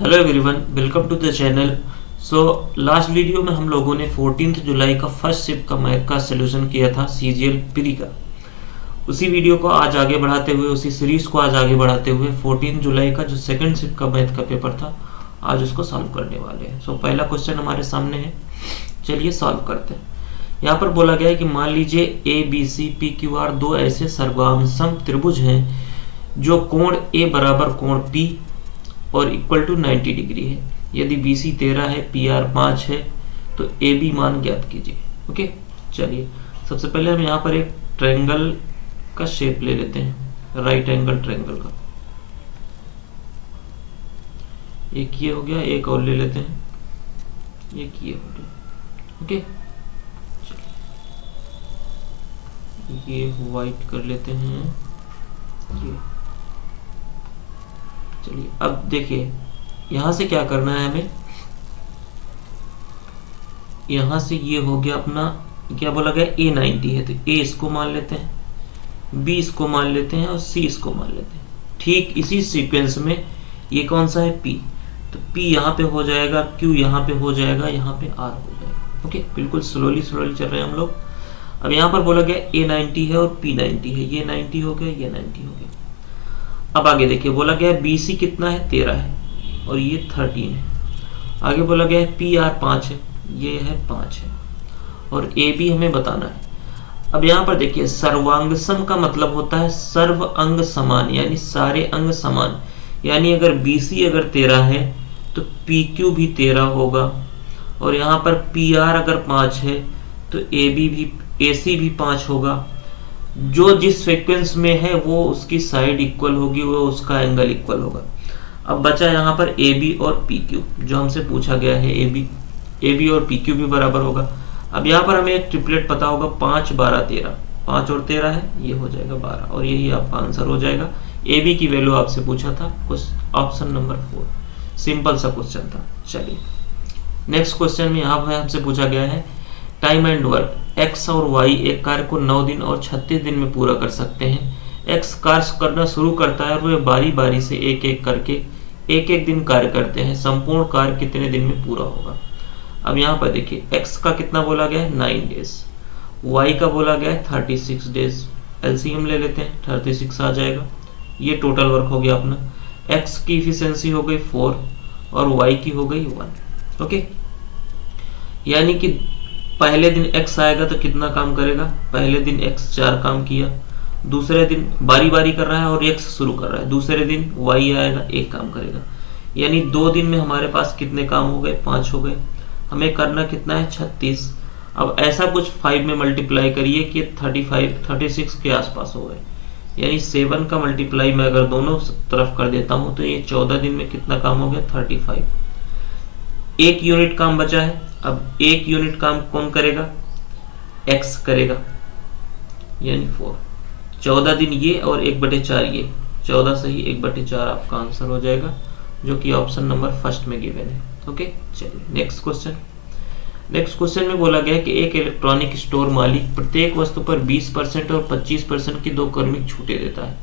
Hello everyone, welcome to the channel. So last video में हम लोगों ने 14 जुलाई का फर्स्ट शिफ्ट का मैथ का सलूशन किया था सीजीएल प्री का। उसी वीडियो को आज आगे बढ़ाते हुए, उसी सीरीज को आज आगे बढ़ाते हुए 14 जुलाई का जो सेकंड शिफ्ट का मैथ का पेपर था, आज उसको सॉल्व करने वाले हैं। सो पहला क्वेश्चन हमारे सामने है, चलिए सॉल्व करते हैं। यहाँ पर बोला गया है कि मान लीजिए A B C P Q R दो ऐसे सर्वांगसम त्रिभुज हैं जो कोण ए बराबर कोण पी और इक्वल टू 90 डिग्री है। यदि बी सी 13 है, पी आर 5 है, तो ए बी मान ज्ञात कीजिए। ओके, चलिए सबसे पहले हम यहाँ पर एक ट्रायंगल का शेप ले लेते हैं, राइट एंगल ट्रायंगल का। एक ये हो गया, एक और ले लेते हैं, एक ये हो गया। ओके, ये व्हाइट कर लेते हैं ये। चलिए अब देखिए यहां से क्या करना है हमें। यहां से ये हो गया अपना, क्या बोला गया, ए 90 है तो ए इसको मान लेते हैं, बी इसको मान लेते हैं और सी इसको मान लेते हैं। ठीक इसी सीक्वेंस में ये कौन सा है, पी, तो पी यहाँ पे हो जाएगा, क्यू यहाँ पे हो जाएगा, यहाँ पे आर हो जाएगा। ओके, बिल्कुल स्लोली स्लोली चल रहे हैं हम लोग। अब यहाँ पर बोला गया ए 90 है और पी 90 है, ये 90 हो गया, ये 90 हो गया। अब आगे देखिए, बोला गया बी सी कितना है, 13 है और ये 13 है। आगे बोला गया है पी आर 5 है, ये है 5 है और ए बी हमें बताना है। अब यहाँ पर देखिए, सर्वांगसम का मतलब होता है सर्व अंग समान, यानी सारे अंग समान। यानी अगर बी सी अगर 13 है तो पी क्यू भी 13 होगा, और यहाँ पर पी आर अगर 5 है तो ए बी भी, ए सी भी 5 होगा। जो जिस फ्रीक्वेंस में है वो उसकी साइड इक्वल होगी, वो उसका एंगल इक्वल होगा। अब बचा यहाँ पर ए बी और पी क्यू, जो हमसे पूछा गया है ए बी और पी क्यू भी बराबर होगा। अब यहाँ पर हमें एक ट्रिपलेट पता होगा, 5 12 13, 5 और 13 है, ये हो जाएगा 12 और यही आपका आंसर हो जाएगा। ए बी की वैल्यू आपसे पूछा था, ऑप्शन नंबर 4। सिंपल सा क्वेश्चन था। चलिए नेक्स्ट क्वेश्चन में यहाँ पर हमसे पूछा गया है टाइम एंड वर्क। एक्स और वाई एक कार्य को 9 दिन और 36 दिन में पूरा कर सकते हैं। एक्स कार्य करना शुरू करता है और वे बारी बारी से एक एक करके एक एक दिन कार्य करते हैं। संपूर्ण कार्य कितने दिन में पूरा होगा। अब यहाँ पर देखिए, एक्स का कितना बोला गया है, 9 डेज, वाई का बोला गया है 36 डेज। एलसीएम ले लेते हैं, 36 आ जाएगा। ये टोटल वर्क हो गया अपना। एक्स की इफिशियंसी हो गई 4 और वाई की हो गई 1। ओके, यानी कि पहले दिन x आएगा तो कितना काम करेगा, पहले दिन x 4 काम किया, दूसरे दिन बारी बारी कर रहा है और x शुरू कर रहा है, दूसरे दिन y आएगा 1 काम करेगा। यानी 2 दिन में हमारे पास कितने काम हो गए, 5 हो गए। हमें करना कितना है, 36। अब ऐसा कुछ 5 में मल्टीप्लाई करिए कि 36 के आसपास हो गए। यानी 7 का मल्टीप्लाई मैं अगर दोनों तरफ कर देता हूँ तो ये 14 दिन में कितना काम हो गया, 35। 1 यूनिट काम बचा है। अब 1 यूनिट काम कौन करेगा, x करेगा, यानी 4। 14 दिन ये और 1/4 ये, 14 से ही 1/4 आपका आंसर हो जाएगा, जो कि ऑप्शन नंबर फर्स्ट में गिवन है। ओके, चलिए नेक्स्ट क्वेश्चन। नेक्स्ट क्वेश्चन में बोला गया कि एक इलेक्ट्रॉनिक स्टोर मालिक प्रत्येक वस्तु पर 20% और 25% की 2 क्रमिक छूटें देता है।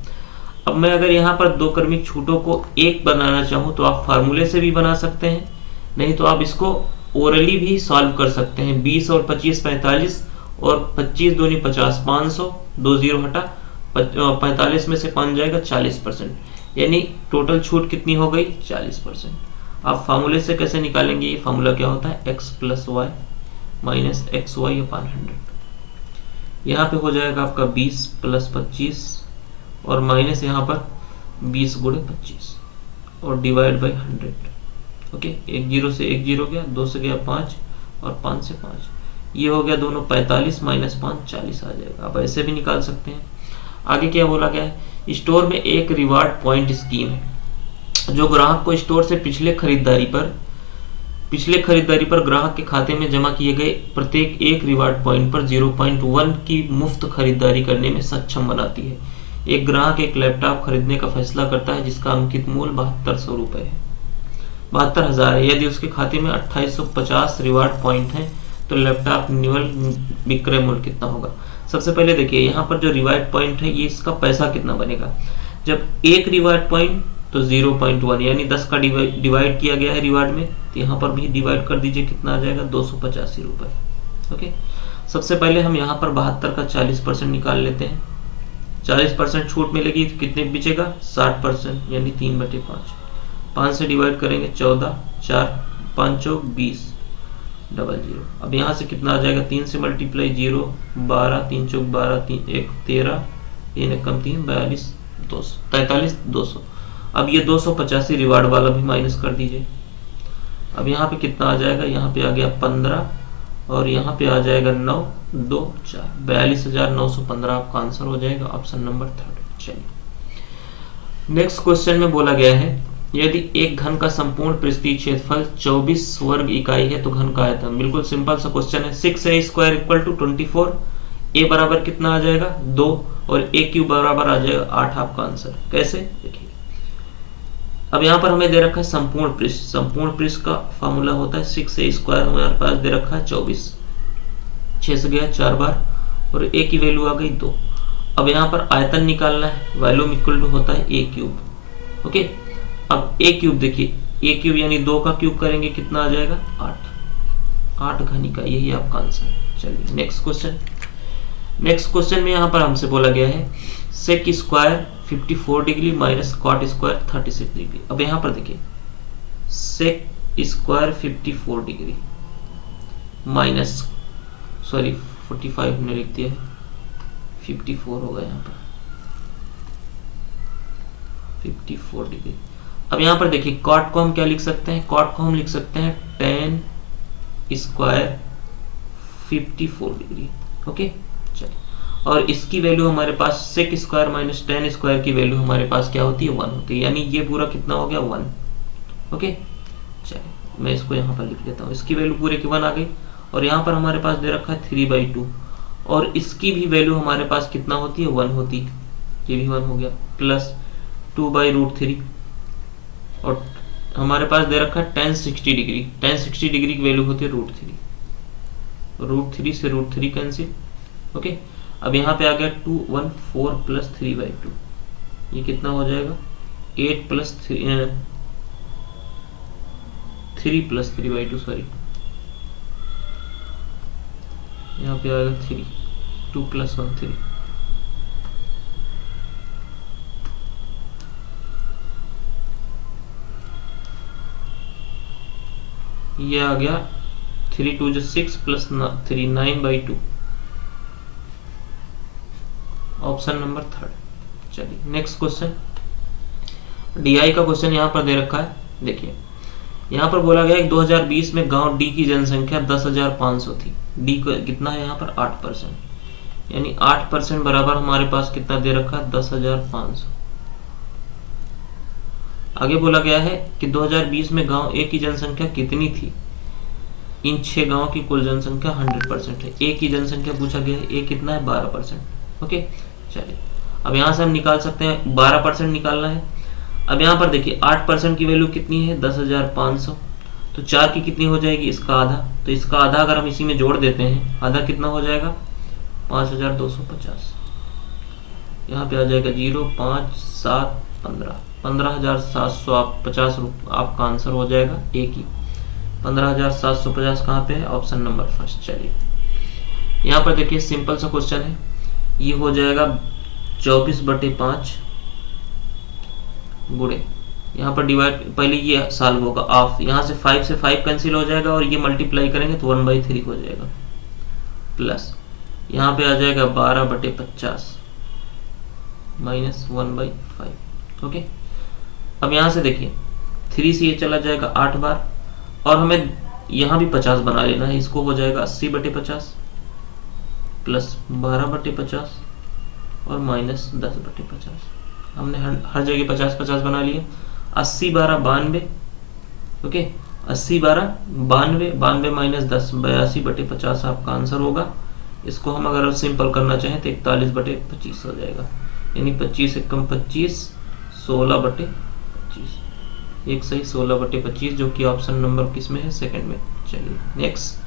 अब मैं अगर यहाँ पर 2 क्रमिक छूटों को 1 बनाना चाहूँ तो आप फार्मूले से भी बना सकते हैं, नहीं तो आप इसको ओरली भी सॉल्व कर सकते हैं। 20 और 25 45 और 25 दूनी 50, 500, 2 जीरो हटा, 45 में से 5 जाएगा 40%, यानी टोटल छूट कितनी हो गई, 40%। आप फार्मूले से कैसे निकालेंगे, ये फार्मूला क्या होता है, x plus Y minus X Y upon 100। यहाँ पे हो जाएगा आपका 20 प्लस 25 और माइनस यहाँ पर 20 गुणे 25 और डिवाइड बाई 100। ओके, 1 0 से 1 0 गया, 2 से गया 5 और 5 से 5, ये हो गया दोनों 45 माइनस 5 40 आ जाएगा। आप ऐसे भी निकाल सकते हैं। आगे क्या बोला गया है, स्टोर में एक रिवार्ड पॉइंट स्कीम है जो ग्राहक को स्टोर से पिछले खरीदारी पर ग्राहक के खाते में जमा किए गए प्रत्येक एक रिवार्ड पॉइंट पर 0.1 की मुफ्त खरीदारी करने में सक्षम बनाती है। एक ग्राहक एक लैपटॉप खरीदने का फैसला करता है जिसका अंकित मूल्य 7200 रुपए है, 72,000 है। यदि उसके खाते में 2850 रिवार्ड पॉइंट है तो लैपटॉप निवल विक्रय मूल्य कितना होगा। सबसे पहले देखिए, यहाँ पर जो रिवार्ड पॉइंट है ये इसका पैसा कितना बनेगा। जब एक रिवार्ड पॉइंट तो 0.1 यानी 10 का डिवाइड किया गया है रिवार्ड में, तो यहाँ पर भी डिवाइड कर दीजिए, कितना आ जाएगा 285 रुपये। ओके, सबसे पहले हम यहाँ पर 72 का 40% निकाल लेते हैं। 40% छूट मिलेगी तो कितने बचेगा 60%, यानी 3/5। 5 से डिवाइड करेंगे 14, 4 5 चौक 20, 00। अब यहाँ से कितना आ जाएगा 3 से मल्टीप्लाई 0, 12, 3 चौक 12, 3 1 13, 3 एकम 3 42, 200 43 200। अब ये 285 रिवार्ड वाला भी माइनस कर दीजिए। अब यहाँ पे कितना आ जाएगा, यहाँ पे आ गया 15 और यहाँ पे आ जाएगा 9 2 4, 42,915 आपका आंसर हो जाएगा, ऑप्शन नंबर 3। चलिए नेक्स्ट क्वेश्चन में बोला गया है, यदि एक घन का संपूर्ण पृष्ठीय क्षेत्रफल 24 वर्ग इकाई है तो घन का आयतन। बिल्कुल सिंपल सा क्वेश्चन है। 6a² = 24, a बराबर कितना आ जाएगा 2 और a³ बराबर आ जाएगा 8, आपका आंसर। कैसे देखिए, अब यहाँ पर हमें दे रखा है संपूर्ण पृष्ठ। संपूर्ण पृष्ठ का फॉर्मूला होता है 6a², हमारे पास दे रखा है 24, 6 से गया 4 बार और a की वैल्यू आ गई 2। अब यहाँ पर आयतन निकालना है, वॉल्यूम इक्वल टू होता है a³। ओके, अब a³ देखिए, a³ यानी 2 का क्यूब करेंगे कितना आ जाएगा 8 घनी का, यही आपका आंसर है। चलिए नेक्स्ट क्वेश्चन। नेक्स्ट क्वेश्चन में यहाँ पर हमसे बोला गया है sec square 54 degree minus cot square 36 degree. अब यहाँ पर देखिए सेक स्क्वायर 54 डिग्री माइनस 45 हमने लिख दिया है, 54 होगा यहाँ पर 54 डिग्री। अब यहाँ पर देखिए कॉट को हम क्या लिख सकते हैं, कॉट को हम लिख सकते हैं tan स्क्वायर 54 डिग्री। ओके, चलिए, और इसकी वैल्यू हमारे पास sec square minus tan square की वैल्यू हमारे पास क्या होती है 1 होती है, यानी ये पूरा कितना हो गया 1। ओके, चलिए मैं इसको यहाँ पर लिख लेता हूँ, इसकी वैल्यू पूरे की 1 आ गई। और यहाँ पर हमारे पास दे रखा है 3/2 और इसकी भी वैल्यू हमारे पास कितना होती है 1 होती है, ये भी 1 हो गया, प्लस 2/√3 और हमारे पास दे रखा है tan 60 डिग्री। tan 60 डिग्री की वैल्यू होती है √3 से √3 कैंसिल। ओके, अब यहाँ पे आ गया 214 प्लस 3/2, ये कितना हो जाएगा 8 प्लस 3 प्लस 3/2, सॉरी यहाँ पे आएगा 3, 2 प्लस 1 3। ये आ गया 3 2 6 प्लस 3 9/2, ऑप्शन नंबर 3। चलिए नेक्स्ट क्वेश्चन, डीआई का क्वेश्चन यहाँ पर दे रखा है। देखिए यहाँ पर बोला गया है 2020 में गांव डी की जनसंख्या 10,500 थी। डी कितना है यहाँ पर 8%, यानी 8% बराबर हमारे पास कितना दे रखा है 10,500। आगे बोला गया है कि 2020 में गांव ए की जनसंख्या कितनी थी। इन 6 गांव की कुल जनसंख्या 100% है। ए की जनसंख्या पूछा गया है, ए कितना है 12%। ओके, चलिए अब यहाँ से हम निकाल सकते हैं 12% निकालना है। अब यहाँ पर देखिए 8% की वैल्यू कितनी है 10,500, तो 4 की कितनी हो जाएगी इसका आधा, तो इसका आधा अगर हम इसी में जोड़ देते हैं, आधा कितना हो जाएगा 5,250। यहाँ पे आ जाएगा 0 5 7 15, 15,750 आपका आंसर हो जाएगा ए की। 15,750 कहाँ पे है, ऑप्शन नंबर 1। चलिए यहाँ पर देखिए सिंपल सा क्वेश्चन है, ये हो जाएगा 24/5 गुणे, यहाँ पर डिवाइड पहले ये सॉल्व होगा ऑफ, यहाँ से 5 से 5 कैंसिल हो जाएगा और ये मल्टीप्लाई करेंगे तो 1/3 हो जाएगा, प्लस यहाँ पे आ जाएगा 12/50 माइनस 1/5। ओके, अब यहाँ से देखिए 3 से ये चला जाएगा 8 बार और हमें यहाँ भी 50 बना लेना है, इसको हो जाएगा 80/50 प्लस 12/50 और माइनस 10/50। हमने हर जगह 50-50 बना लिए। 80 12 92, ओके 80 12 92, 92 माइनस 10 82/50 आपका आंसर होगा। इसको हम अगर सिंपल करना चाहें तो 41/25 हो जाएगा, यानी 25 एकम 25 16/25, एक सही 16/25, जो कि ऑप्शन नंबर किस में है, सेकंड में। चलिए नेक्स्ट,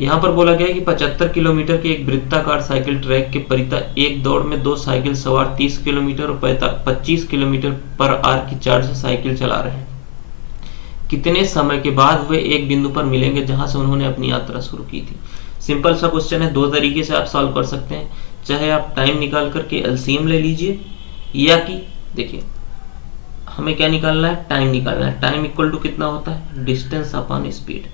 यहाँ पर बोला गया है कि 75 किलोमीटर के एक वृत्ताकार साइकिल ट्रैक के परितः एक दौड़ में 2 साइकिल सवार 30 किलोमीटर और 25 किलोमीटर पर आवर की चाल से साइकिल चला रहे हैं। कितने समय के बाद वे एक बिंदु पर मिलेंगे जहां से उन्होंने अपनी यात्रा शुरू की थी। सिंपल सा क्वेश्चन है, दो तरीके से आप सॉल्व कर सकते हैं। चाहे आप टाइम निकाल करके एलसीएम ले लीजिए, या कि देखिए हमें क्या निकालना है, टाइम निकालना है। टाइम इक्वल टू कितना होता है, डिस्टेंस अपॉन स्पीड।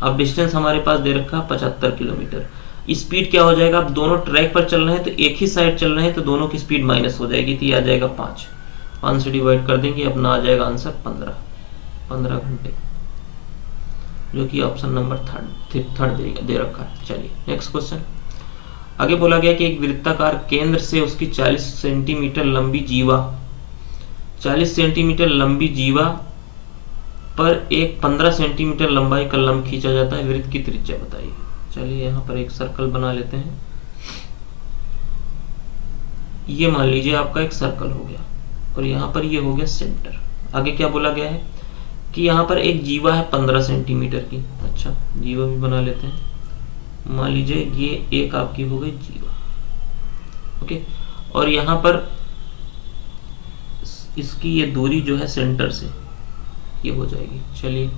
अब डिस्टेंस हमारे पास दे रखा है 75 किलोमीटर। स्पीड क्या हो जाएगा, अब दोनों ट्रैक पर चल रहे हैं तो एक ही साइड चल रहे हैं तो दोनों की स्पीड माइनस हो जाएगी, तो ये आ जाएगा 5 से डिवाइड कर देंगे, अपना आ जाएगा आंसर 15 घंटे, जो कि ऑप्शन नंबर थर्ड दे रखा है। चलिए नेक्स्ट क्वेश्चन। आगे बोला गया कि एक वृत्ताकार केंद्र से उसकी 40 सेंटीमीटर लंबी जीवा 40 सेंटीमीटर लंबी जीवा पर एक 15 सेंटीमीटर लंबाई का लंब खींचा जाता है, वृत्त की त्रिज्या बताइए। चलिए यहाँ पर एक सर्कल बना लेते हैं। ये मान लीजिए आपका एक सर्कल हो गया और यहाँ पर ये हो गया सेंटर। आगे क्या बोला गया है कि यहाँ पर एक जीवा है 15 सेंटीमीटर की। अच्छा, जीवा भी बना लेते हैं। मान लीजिए ये एक आपकी हो गई जीवा, ओके, और यहाँ पर इसकी ये दूरी जो है सेंटर से ये हो जाएगी। चलिए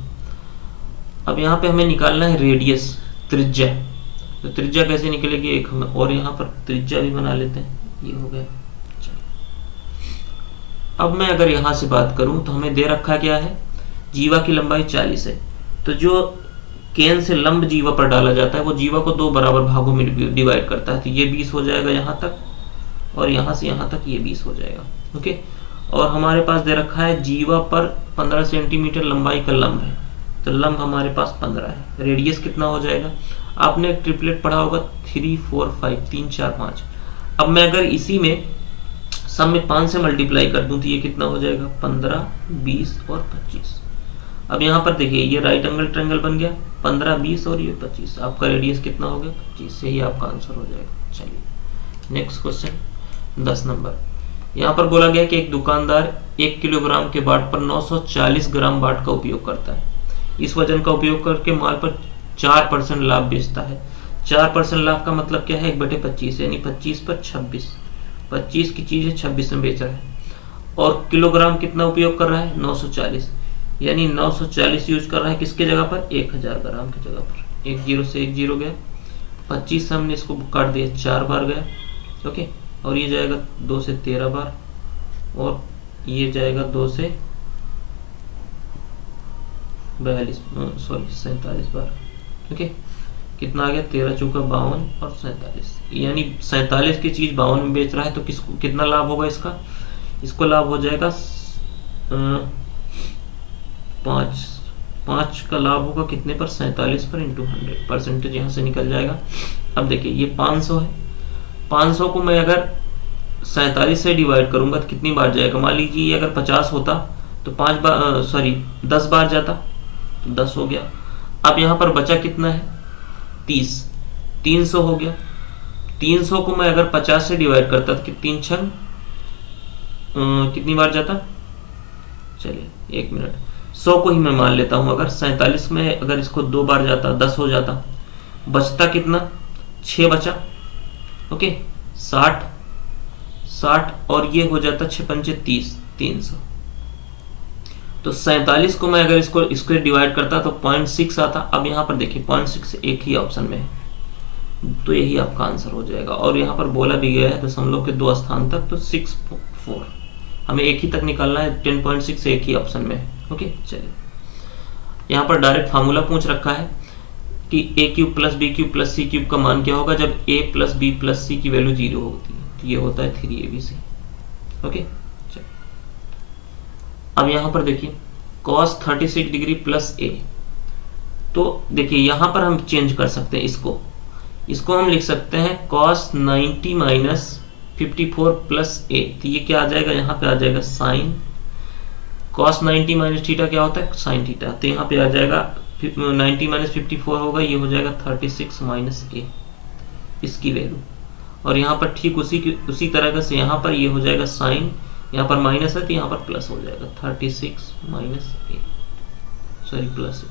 अब यहाँ पे हमें निकालना है रेडियस, त्रिज्या। तो त्रिज्या कैसे निकलेगी, एक हमें और यहाँ पर त्रिज्या भी बना लेते हैं, ये हो गया। अब मैं अगर यहाँ से बात करूं तो हमें दे रखा क्या है, जीवा की लंबाई 40 है। तो जो केंद्र से लंब जीवा पर डाला जाता है वो जीवा को 2 बराबर भागों में डिवाइड करता है। तो ये 20 हो जाएगा यहाँ तक, और यहाँ से यहाँ तक ये 20 हो जाएगा, ओके। और हमारे पास दे रखा है जीवा पर 15 सेंटीमीटर लंबाई का लंब है, तो लंब हमारे पास 15 है। रेडियस कितना हो जाएगा, आपने एक ट्रिपलेट पढ़ा होगा 3 4 5 3 4 5। अब मैं अगर इसी में सब में 5 से मल्टीप्लाई कर दूं तो ये कितना हो जाएगा, 15 20 और 25। अब यहाँ पर देखिए ये राइट एंगल ट्रायंगल बन गया, 15 20 और ये 25। आपका रेडियस कितना हो गया, 25 से ही आपका आंसर हो जाएगा। चलिए नेक्स्ट क्वेश्चन 10 नंबर। यहाँ पर बोला गया कि एक दुकानदार 1 किलोग्राम के बाट पर 940 ग्राम बाट का उपयोग करता है। इस वजन का उपयोग करके माल पर 4% लाभ बेचता है। 4% लाभ का मतलब क्या है, 1/25, यानी 25 पर 26। 25 की चीज है 26 में बेच रहा है, और किलोग्राम कितना उपयोग कर रहा है, 940, यानी 940 यूज कर रहा है किसके जगह पर, 1000 ग्राम की जगह पर। 1 0 से 1 0 गया, 25 से हमने इसको काट दिया, 4 बार गया, ओके। और ये जाएगा 2 से 13 बार, और ये जाएगा 2 से 47 बार, ओके। कितना आ गया, 13 चौका 52 और 47, यानी 47 की चीज 52 में बेच रहा है। तो किसको कितना लाभ होगा इसका, इसको लाभ हो जाएगा 5 का लाभ होगा कितने पर, 47 पर इंटू 100, परसेंटेज यहाँ से निकल जाएगा। अब देखिए ये 500 है, 500 को मैं अगर 47 से डिवाइड करूंगा तो कितनी बार जाएगा, मान लीजिए अगर 50 होता तो 10 बार जाता, तो 10 हो गया। अब यहाँ पर बचा कितना है, 30, 300 हो गया। 300 को मैं अगर 50 से डिवाइड करता तो 3 छंग कितनी बार जाता, चलिए 1 मिनट, 100 को ही मैं मान लेता हूं। अगर 47 में अगर इसको 2 बार जाता 10 हो जाता, बचता कितना, 6 बचा, ओके। 60 और ये हो जाता 6 पंचे 30, 300। तो 47 को मैं अगर इसको डिवाइड करता तो 0.6 आता। अब यहाँ पर देखिए 0.6 एक ही ऑप्शन में है, तो यही आपका आंसर हो जाएगा। और यहाँ पर बोला भी गया है दशमलव के 2 स्थान तक, तो 64, हमें एक ही तक निकालना है, 10.6 एक ही ऑप्शन में है, ओके। चलिए यहाँ पर डायरेक्ट फार्मूला पूछ रखा है कि a³ + b³ + c³ का मान क्या होगा जब a + b + c की वैल्यू 0 होती है, तो ये होता है 3abc, ओके। अब यहाँ पर देखिए cos 36 डिग्री + a, तो देखिए यहाँ पर हम चेंज कर सकते हैं, इसको हम लिख सकते हैं cos 90 - 54 + a, तो ये क्या आ जाएगा, यहाँ पे आ जाएगा sin cos 90 - थीटा क्या होता है, sin थीटा, तो यहाँ पे आ जाएगा 90 - 54 होगा, ये हो जाएगा 36 - a, इसकी वैल्यू। और यहाँ पर ठीक उसी तरह से यहाँ पर ये हो जाएगा sin, यहाँ पर माइनस है तो यहाँ पर प्लस हो जाएगा 36 - a, सॉरी प्लस।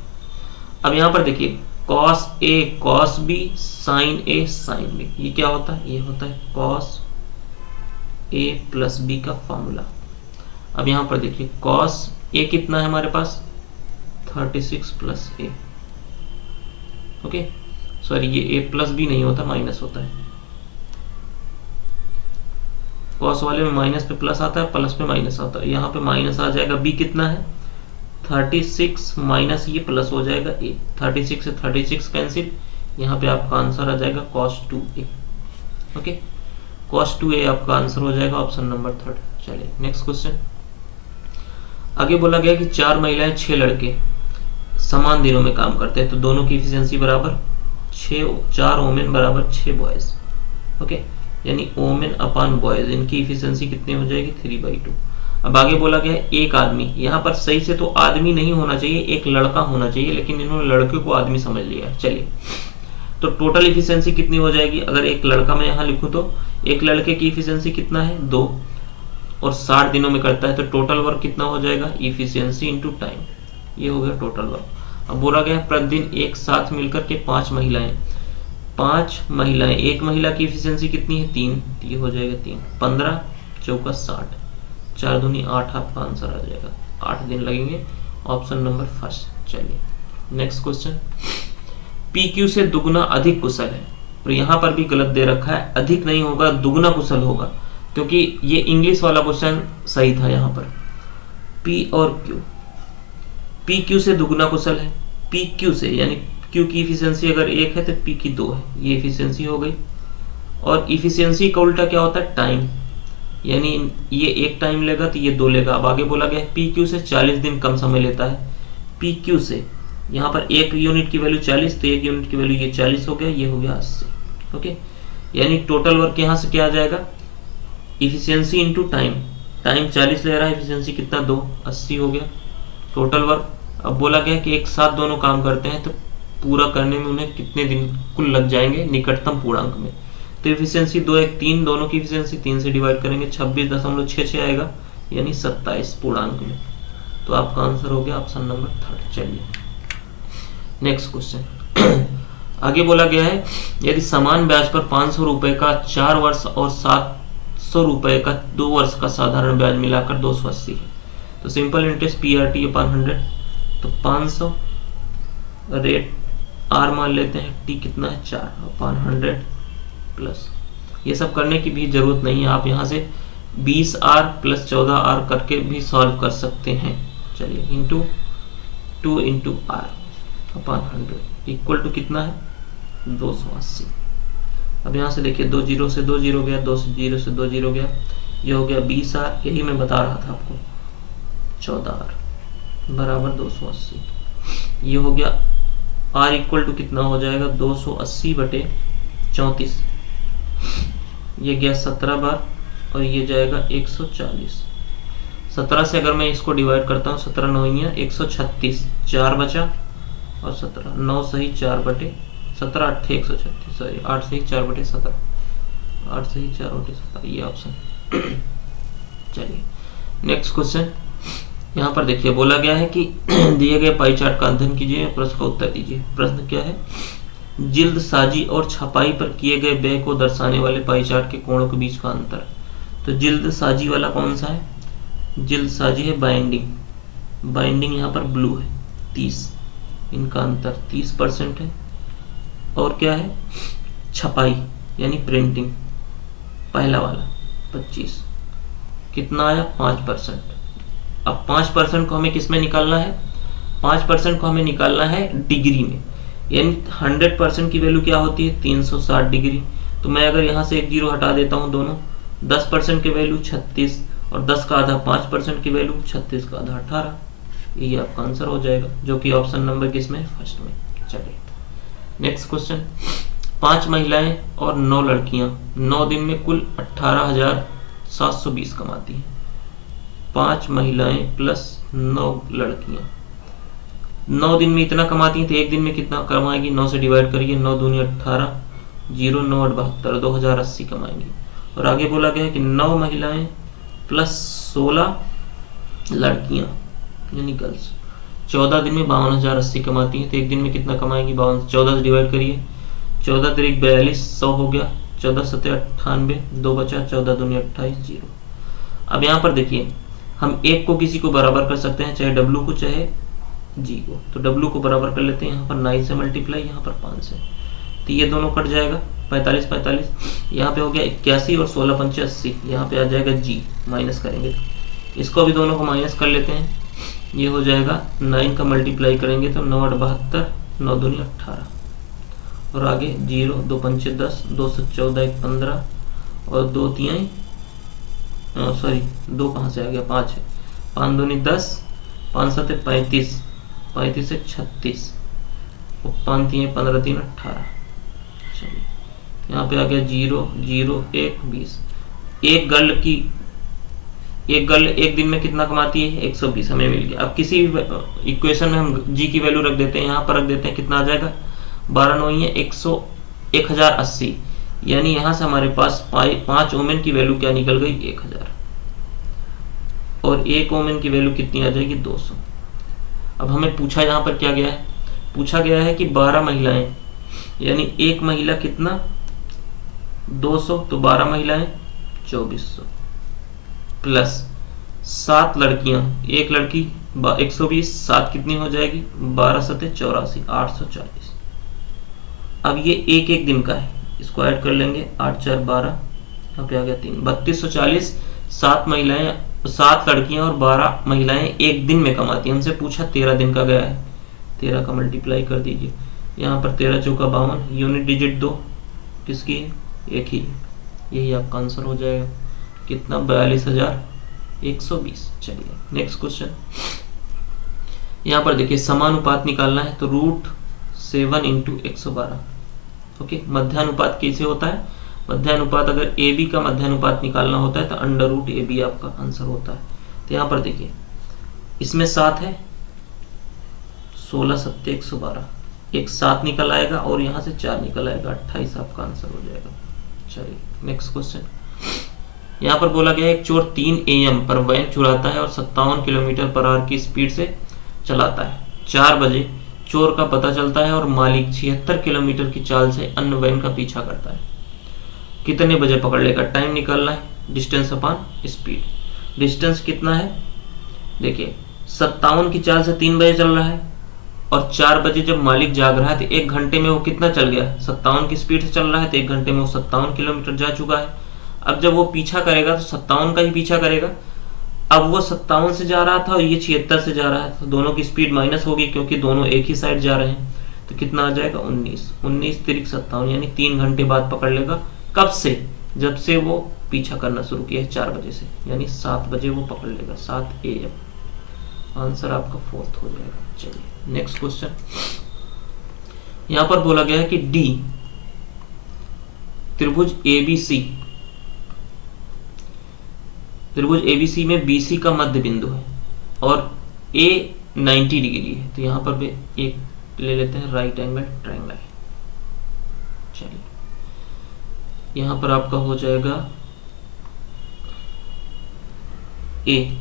अब यहाँ पर देखिए cos A cos B sign A sine B, ये क्या होता है, ये होता है कॉस ए प्लस बी का फॉर्मूला। अब यहां पर देखिए कॉस ए कितना है हमारे पास 36 प्लस ए, ओके सॉरी ये ए प्लस बी नहीं होता, माइनस होता है, कॉस वाले में माइनस पे प्लस आता है, प्लस पे माइनस आता है, यहाँ पे माइनस आ जाएगा, बी कितना है 36 माइनस ये प्लस हो जाएगा ए, 36 से 36 कैंसिल, यहाँ पे आपका आंसर आ जाएगा cos 2a, okay cos 2a आपका आंसर हो जाएगा ऑप्शन नंबर 3। चलिए नेक्स्ट क्वेश्चन। आगे बोला गया कि 4 महिलाएं 6 लड़के समान दिनों में काम करते हैं तो दोनों की इफिशियंसी बराबर 4 वोमेन बराबर 6 बॉयज, ओके यानी वोमेन अपॉन बॉयज, इनकी इफिशियंसी कितनी हो जाएगी 3/2। अब आगे बोला गया है एक आदमी, यहाँ पर सही से तो आदमी नहीं होना चाहिए, एक लड़का होना चाहिए, लेकिन इन्होंने लड़के को आदमी समझ लिया। चलिए तो टोटल इफिशियंसी कितनी हो जाएगी, अगर एक लड़का मैं यहाँ लिखूं तो एक लड़के की इफिशियंसी कितना है 2 और 60 दिनों में करता है, तो टोटल वर्क कितना हो जाएगा इफिशियंसी इंटू टाइम, ये हो गया टोटल वर्क। अब बोला गया प्रतिदिन एक साथ मिलकर के 5 महिलाएं, एक महिला की इफिशियंसी कितनी है 3, ये हो जाएगा 3, 15 चौका 60, 4 दूनी 8 आपका आंसर आ जाएगा, 8 दिन लगेंगे, ऑप्शन नंबर फर्स्ट। चलिए नेक्स्ट क्वेश्चन। पी क्यू से दुगना अधिक कुशल है, और यहाँ पर भी गलत दे रखा है, अधिक नहीं होगा दुगना कुशल होगा, क्योंकि ये इंग्लिश वाला क्वेश्चन सही था। यहाँ पर पी और क्यू, पी क्यू से दुगना कुशल है, पी क्यू से यानी क्यू की इफिशियंसी अगर 1 है तो पी की 2 है, ये इफिशियंसी हो गई। और इफिशियंसी का उल्टा क्या होता है टाइम, यानी ये 1 टाइम लेगा तो ये 2 लेगा। अब आगे बोला गया पी क्यू से 40 दिन कम समय लेता है, पी क्यू से यहाँ पर 1 यूनिट की वैल्यू 40 तो 1 यूनिट की वैल्यू ये 40 हो गया, ये हो गया 80, ओके यानी टोटल वर्क यहाँ से क्या आ जाएगा इफिशियंसी इंटू टाइम, टाइम 40 ले रहा है, इफिशियंसी कितना 2, 80 हो गया टोटल वर्क। अब बोला गया कि एक साथ दोनों काम करते हैं तो पूरा करने में उन्हें कितने दिन कुल लग जाएंगे निकटतम पूर्णांक में, तो इफिशियंसी 2 1 3, दोनों की इफिशियंसी 3 से डिवाइड करेंगे 26.66 आएगा, यानी 27 पूर्णांक में, तो आपका आंसर हो गया ऑप्शन नंबर 3। चलिए नेक्स्ट क्वेश्चन। आगे बोला गया है यदि समान ब्याज पर 500 रुपए का 4 वर्ष और 700 रुपए का 2 वर्ष का साधारण ब्याज मिलाकर 280 है, तो सिंपल इंटरेस्ट PRT अपॉन 100, तो 500 रेट R मान लेते हैं, T कितना है 4 अपॉन 100 प्लस, ये सब करने की भी जरूरत नहीं है, आप यहाँ से 20R प्लस 14R करके भी सॉल्व कर सकते हैं। चलिए into 2 into R upon 100 equal to कितना है 280। अब यहाँ से देखिए 2 0 से 2 0 गया, 2 0 से 2 0 गया, ये हो गया 20R, यही मैं बता रहा था आपको 14R बराबर 280, ये हो गया R इक्वल टू कितना हो जाएगा 280 बटे 34, ये गया 17 बार और ये जाएगा 140। 17 से अगर मैं इसको डिवाइड करता हूँ 17 9 136, 4 बचा और 17 9 सही 4 बटे 17 8 136, सॉरी 8 सही 4 बटे 17, 8 सही 4 बटे 17, ये ऑप्शन। चलिए नेक्स्ट क्वेश्चन। यहाँ पर देखिए बोला गया है कि दिए गए पाई चार्ट का अध्ययन कीजिए, प्रश्न का उत्तर दीजिए। प्रश्न क्या है, जिल्द साजी और छपाई पर किए गए व्यय को दर्शाने वाले पाई चार्ट के कोणों के बीच का अंतर। तो जिल्द साजी वाला कौन सा है, जिल्द साजी है बाइंडिंग, बाइंडिंग यहाँ पर ब्लू है 30, इनका अंतर 30% है। और क्या है छपाई यानी प्रिंटिंग, पहला वाला 25, कितना आया 5%। अब 5% को हमें किस में निकालना है, 5% को हमें निकालना है डिग्री में, यानी 100% की वैल्यू क्या होती है 360 डिग्री। तो मैं अगर यहाँ से एक जीरो हटा देता हूँ दोनों, 10% की वैल्यू 36 और 10 का आधा 5% की वैल्यू 36 का आधा 18, ये आपका आंसर हो जाएगा, जो कि ऑप्शन नंबर किसमें फर्स्ट में। चलिए नेक्स्ट क्वेश्चन। 5 महिलाएं और 9 लड़कियां 9 दिन में कुल 18,720 कमाती हैं। 5 महिलाएं प्लस 9 लड़कियां 9 दिन में इतना कमाती हैं, तो एक दिन में कितना कमाएगी 9 से डिवाइड करिए, 9 दूनी 18, 0 9 72, 2080 कमाएंगी। और आगे बोला गया है कि 9 महिलाएं प्लस 16 लड़कियां यानी गर्ल्स 14 दिन में 52,080 कमाती हैं, तो एक दिन में कितना कमाएंगी? 52, 14 से डिवाइड करिए, 14 तिरिक 42, 100 हो गया, 14 सत्ते 98, 2 बचा, 14 दूनी 28, 0। अब यहाँ पर देखिए, हम एक को किसी को बराबर कर सकते हैं, चाहे डब्लू को चाहे जी को। तो डब्लू को बराबर कर लेते हैं, यहाँ पर 9 से मल्टीप्लाई, यहाँ पर 5 से, तो ये दोनों कट जाएगा, 45 45, यहाँ पे हो गया 81 और 16 पंचे 80, यहाँ पे आ जाएगा जी, माइनस करेंगे तो इसको भी दोनों को माइनस कर लेते हैं, ये हो जाएगा 9 का मल्टीप्लाई करेंगे तो 9 8 72, 9 दूनी 18, और आगे 0, 2 पंचे 10, 2 से 14 1 15, और 2 तिहाई सॉरी 2 कहाँ से आ गया, 5 है, 5 दूनी 10, 5 7 35, 35 से 36, और 5 3 15 3 18। चलिए यहाँ पे आ गया 0 0 1 20। एक गर्ल एक दिन में कितना कमाती है? 120 हमें मिल गया। अब किसी इक्वेशन में हम जी की वैल्यू रख देते हैं, यहाँ पर रख देते हैं, कितना आ जाएगा? 12 9 है 1080, यानी यहाँ से हमारे पास 5 ओमेन की वैल्यू क्या निकल गई? 1000, और 1 ओमेन की वैल्यू कितनी आ जाएगी? 200। अब हमें पूछा यहाँ पर क्या गया है? पूछा गया है कि 12 महिलाएं, यानी एक महिला कितना? 200, तो 12 महिलाएं 2400, प्लस 7 लड़कियां, एक लड़की 120, 7 कितनी हो जाएगी? 12 सत्ते 84, 840। अब ये एक एक दिन का है, इसको ऐड कर लेंगे, 8 4 12, यहाँ पे आ गया 3, 3240। 7 लड़कियां और 12 महिलाएं एक दिन में कमाती हैं। हमसे पूछा 13 दिन का गया है, 13 का मल्टीप्लाई कर दीजिए, यहाँ पर 13 चौका 52, यूनिट डिजिट 2 किसकी है? एक ही, यही आपका आंसर हो जाएगा, कितना? 42,120। चलिए नेक्स्ट क्वेश्चन, यहाँ पर देखिए समानुपात निकालना है, तो √7 × 112। ओके, मध्यानुपात कैसे होता है? मध्यानुपात, अगर ए बी का मध्यानुपात निकालना होता है तो √AB आपका आंसर होता है। तो यहाँ पर देखिए, इसमें 7 है, 16 7 112, एक 7 निकल आएगा और यहाँ से 4 निकल आएगा, 28 आपका आंसर हो जाएगा। चलिए नेक्स्ट क्वेश्चन, यहाँ पर बोला गया है एक चोर 3 AM पर वैन चुराता है और 57 km/h की स्पीड से चलाता है। 4 बजे चोर का पता चलता है और मालिक 76 किलोमीटर की चाल से अन्य वैन का पीछा करता है। कितने बजे पकड़ लेगा? टाइम निकालना है, डिस्टेंस अपॉन स्पीड। डिस्टेंस कितना है? देखिए 57 की चाल से 3 बजे चल रहा है, और 4 बजे जब मालिक जाग रहा है तो 1 घंटे में वो कितना चल गया? 57 की स्पीड से चल रहा है, तो 1 घंटे में वो 57 किलोमीटर जा चुका है। अब जब वो पीछा करेगा तो 57 का ही पीछा करेगा। अब वो 57 से जा रहा था और ये 76 से जा रहा है, तो दोनों की स्पीड माइनस होगी क्योंकि दोनों एक ही साइड जा रहे हैं। तो कितना आ जाएगा? 19 19 तिरिक 57, यानी 3 घंटे बाद पकड़ लेगा। कब से? जब से वो पीछा करना शुरू किया है 4 बजे से, यानी 7 बजे वो पकड़ लेगा, 7 AM। आंसर आपका 4th हो जाएगा। चलिए नेक्स्ट क्वेश्चन, यहां पर बोला गया है कि डी त्रिभुज ABC, त्रिभुज ABC में BC का मध्य बिंदु है और A 90 डिग्री है। तो यहां पर भी एक ले लेते हैं राइट एंगल ट्रायंगल। चलिए यहां पर आपका हो जाएगा A,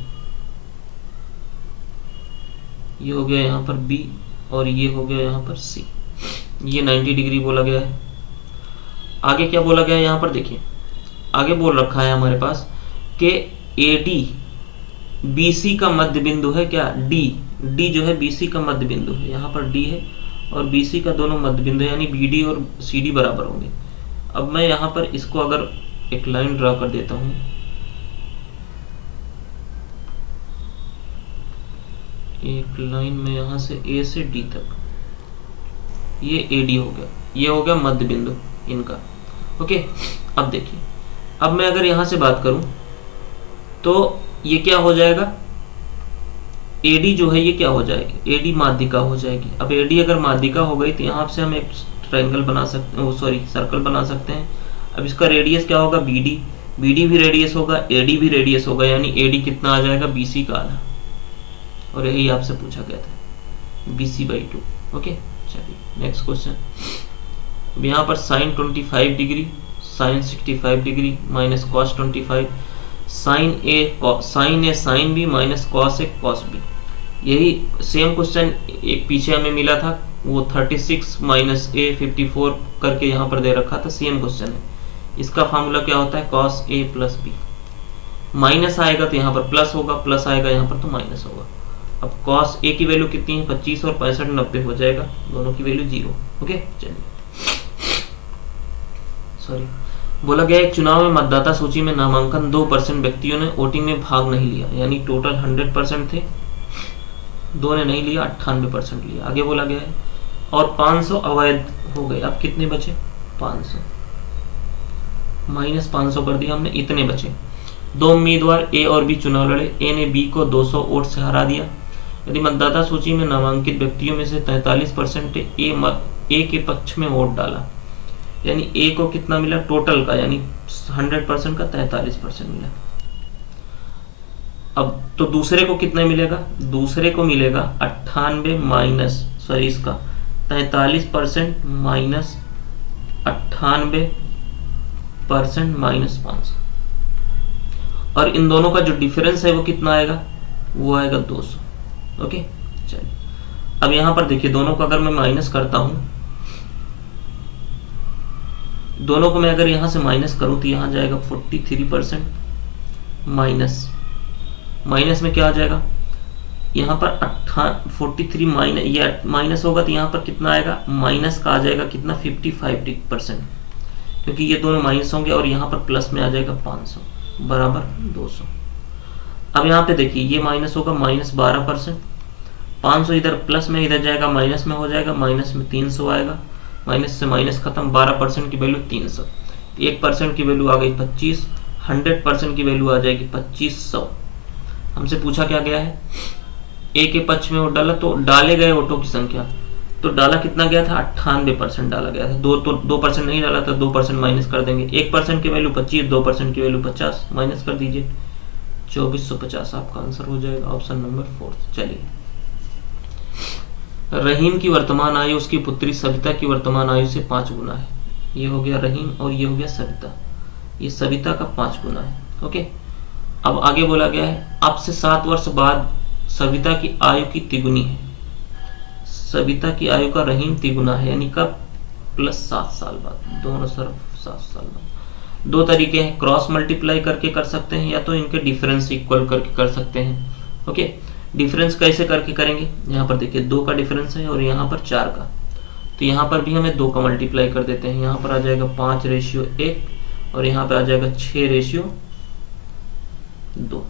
ये हो गया यहाँ पर B, और ये हो गया यहाँ पर C। ये 90 डिग्री बोला गया है। आगे क्या बोला गया है? यहाँ पर देखिए, आगे बोल रखा है हमारे पास कि AD BC का मध्य बिंदु है। क्या? D जो है BC का मध्य बिंदु है। यहाँ पर D है और BC का दोनों मध्य बिंदु है, यानी BD और CD बराबर होंगे। अब मैं यहाँ पर इसको अगर एक लाइन ड्रा कर देता हूँ, एक लाइन में यहाँ से A से D तक, ये AD हो गया, ये हो गया मध्य बिंदु इनका। ओके, अब देखिए, अब मैं अगर यहाँ से बात करूं तो ये क्या हो जाएगा? AD जो है ये क्या हो जाएगी? AD माध्यिका हो जाएगी। अब AD अगर माध्यिका हो गई तो यहाँ से हम एक ट्रायंगल बना सकते हैं, सॉरी सर्कल बना सकते हैं। अब इसका रेडियस क्या होगा? BD भी रेडियस होगा, AD भी रेडियस होगा, यानी AD कितना आ जाएगा? BC का आधा। और यही आपसे पूछा गया था, BC/2। ओके, चलिए नेक्स्ट क्वेश्चन। अब यहाँ पर sin 25 degree, sin 65 degree minus cos 25, sin A sin B minus cos A cos B। यही सेम क्वेश्चन एक पीछे हमें मिला था, वो 36 माइनस ए 54 करके यहाँ पर दे रखा था, सेम क्वेश्चन है। इसका फार्मूला क्या होता है, cos A plus B. Minus आएगा तो यहाँ पर प्लस होगा, प्लस आएगा यहाँ पर तो माइनस होगा। अब कॉस ए की वैल्यू कितनी है, 25 और 65 90 हो जाएगा, दोनों की वैल्यू 0। ओके चलिए, सॉरी, बोला गया एक चुनाव में मतदाता सूची में नामांकन 2% व्यक्तियों ने वोटिंग में भाग नहीं लिया, यानी टोटल 100% थे, 2 ने नहीं लिया, 98% लिया। आगे बोला गया है और 500 अवैध हो गए। अब कितने बचे, 500 माइनस 500 कर दिया हमने, इतने बचे। 2 उम्मीदवार ए और बी चुनाव लड़े, ए ने बी को 200 वोट से हरा दिया। यदि मतदाता सूची में नामांकित व्यक्तियों में से 43% ए के पक्ष में वोट डाला, यानी ए को कितना मिला टोटल का, यानी 100% का 43% मिला। अब तो दूसरे को कितना मिलेगा, दूसरे को मिलेगा 98 माइनस, सॉरी इसका 43% माइनस 98% माइनस 500, और इन दोनों का जो डिफरेंस है वो कितना आएगा, वो आएगा 200। ओके चलिए, अब यहां पर देखिए दोनों को अगर मैं माइनस करता हूं, दोनों को मैं अगर यहां से माइनस करूं तो यहां जाएगा 43% माइनस में क्या आ जाएगा, यहाँ पर 43 माइनस, ये माइनस होगा तो यहाँ पर कितना आएगा, माइनस का आ जाएगा कितना 55%, क्योंकि ये दोनों माइनस होंगे, और यहाँ पर प्लस में आ जाएगा 500 बराबर 200। अब यहाँ पे देखिए ये माइनस होगा माइनस 12%, 500 इधर प्लस में इधर जाएगा माइनस में हो जाएगा, माइनस में 300 आएगा, माइनस से माइनस खत्म, 12% की वैल्यू 300, 1% की वैल्यू आ गई 25, 100% की वैल्यू आ जाएगी 2500। हमसे पूछा क्या गया है, ए के पक्ष में वोट डाला, तो डाले गए वोटों की संख्या, तो डाला कितना गया था, 98% डाला गया था, 2% नहीं डाला था, 2% माइनस कर देंगे, 1% की वैल्यू 25, 2% की वैल्यू 50, माइनस कर दीजिए, 2450 आपका आंसर हो जाएगा, ऑप्शन नंबर 4। चलिए, रहीम की वर्तमान आयु उसकी पुत्री सविता की वर्तमान आयु से 5 गुना है। ये हो गया रहीम और ये हो गया सविता, ये सविता का 5 गुना है। ओके, अब आगे बोला गया है अब से 7 वर्ष बाद सविता की आयु की तिगुनी है। सविता की आयु का रहीम तिगुना है, यानी कब, प्लस 7 साल बाद, दोनों तरफ 7 साल बाद। 2 तरीके हैं, क्रॉस मल्टीप्लाई करके कर सकते हैं, या तो इनके डिफरेंस इक्वल करके कर सकते हैं। ओके, डिफरेंस कैसे करके करेंगे, यहाँ पर देखिए 2 का डिफरेंस है और यहाँ पर 4 का, तो यहाँ पर भी हमें 2 का मल्टीप्लाई कर देते हैं, यहाँ पर आ जाएगा 5:1 और यहाँ पे आ जाएगा 6:2।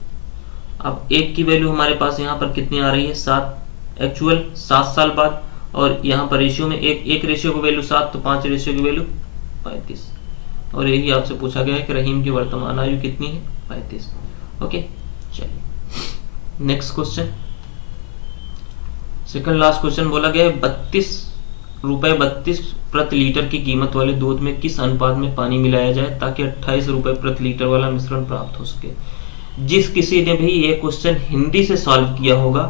अब 1 की वैल्यू हमारे पास यहाँ पर कितनी आ रही है, 7, एक्चुअल 7 साल बाद, और यहाँ पर रेशियो में एक रेशियो की वैल्यू 7, तो 5 रेशियो की वैल्यू 35, और यही आपसे पूछा गया है कि रहीम की वर्तमान आयु कितनी है, 35। ओके चलिए, next question, second last question बोला गया है 32 प्रति लीटर की कीमत वाले दूध में किस अनुपात में पानी मिलाया जाए ताकि 28 रुपए प्रति लीटर वाला मिश्रण प्राप्त हो सके। जिस किसी ने भी ये क्वेश्चन हिंदी से सॉल्व किया होगा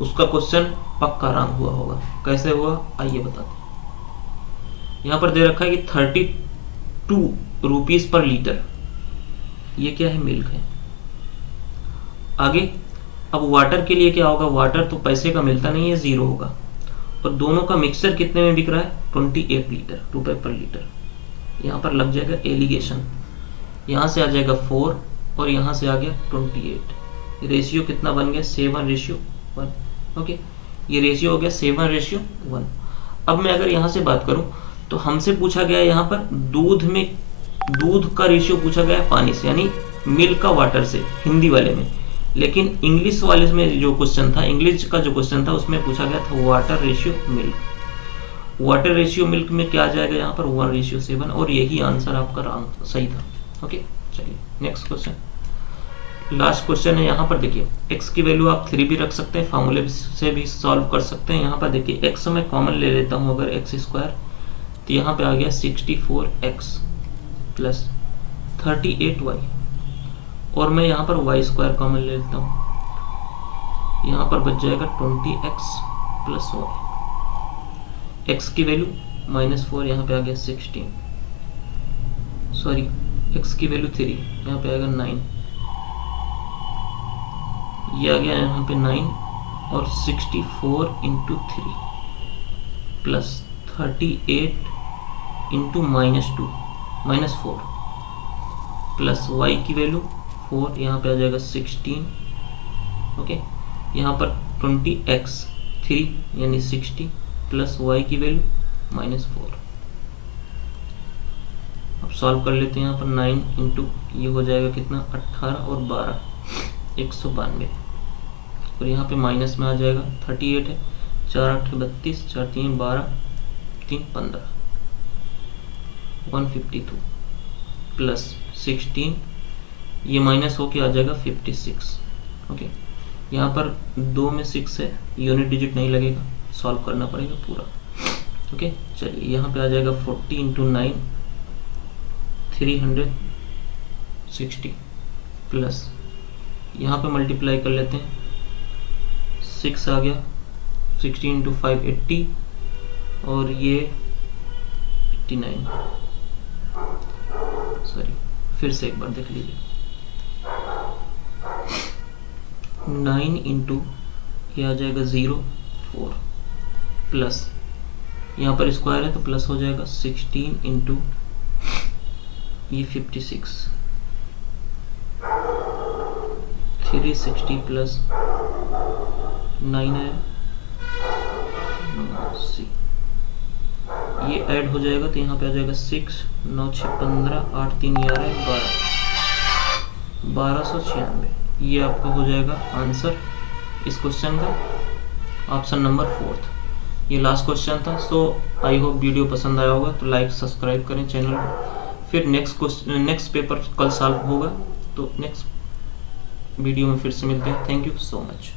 उसका क्वेश्चन पक्का रॉन्ग हुआ होगा। कैसे हुआ आइए बताते हैं। यहाँ पर दे रखा है कि 32 रुपीज पर लीटर, ये क्या है, मिल्क है। आगे अब वाटर के लिए क्या होगा, वाटर तो पैसे का मिलता नहीं है, 0 होगा, और दोनों का मिक्सचर कितने में बिक रहा है, 28 रुपए पर लीटर। यहाँ पर लग जाएगा एलिगेशन, यहाँ से आ जाएगा 4 और यहाँ से आ गया 28। रेशियो कितना बन गया, 7:1। ओके, ये रेशियो हो गया 7:1। अब मैं अगर यहाँ से बात करूँ तो हमसे पूछा गया है यहाँ पर दूध का रेशियो पूछा गया है पानी से, यानी मिल्क का वाटर से, हिंदी वाले में। लेकिन इंग्लिश वाले में जो क्वेश्चन था, इंग्लिश का जो क्वेश्चन था उसमें पूछा गया था water ratio milk. Water ratio milk में क्या आ जाएगा यहाँ पर 1:7, और यही आंसर आपका सही था। ओके चलिए नेक्स्ट क्वेश्चन, लास्ट क्वेश्चन है। यहाँ पर देखिए x की वैल्यू आप 3 भी रख सकते हैं, फार्मूले से भी सॉल्व कर सकते हैं। यहाँ पर देखिए x मैं कॉमन ले लेता हूँ अगर x² तो यहाँ पे आ गया 64x प्लस 38y, और मैं यहाँ पर y² कॉमन ले लेता हूँ, यहाँ पर बच जाएगा 20x प्लस y। x की वैल्यू -4, यहाँ पे आ गया 16, सॉरी x की वैल्यू 3, यहाँ पे आएगा 9, ये आ गया यहाँ पे 9 और 64 into 3 plus 38 into -2 -4 plus y की वैल्यू 4, यहाँ पे आ जाएगा 16। ओके, यहाँ पर 20x3 यानी 60 प्लस y की वैल्यू -4। अब सॉल्व कर लेते हैं। यहाँ पर 9 इंटू ये हो जाएगा कितना 18 और 12 192, और यहाँ पे माइनस में आ जाएगा 38 है, 4 8 32, 4 3 12, 3 15 152 प्लस 16, ये माइनस होके आ जाएगा 56। ओके, यहाँ पर 2 में 6 है, यूनिट डिजिट नहीं लगेगा, सॉल्व करना पड़ेगा पूरा। ओके, चलिए यहाँ पे आ जाएगा 40 इंटू 9 360 प्लस यहाँ पे मल्टीप्लाई कर लेते हैं, 6 आ गया, 16 इंटू 5 80 और ये 89। सॉरी, फिर से एक बार देख लीजिए। 9 इंटू ये आ जाएगा 0 4 प्लस यहाँ पर स्क्वायर है तो प्लस हो जाएगा 16 इंटू ये 56 360 प्लस 9 है ये ऐड हो जाएगा तो यहाँ पे आ जाएगा 6 9 6 15 8 3 11 1296। ये आपका हो जाएगा आंसर इस क्वेश्चन का, ऑप्शन नंबर 4। ये लास्ट क्वेश्चन था। सो आई होप वीडियो पसंद आया होगा, तो लाइक सब्सक्राइब करें चैनल को। फिर नेक्स्ट पेपर कल सॉल्व होगा, तो नेक्स्ट वीडियो में फिर से मिलते हैं। Thank you so much.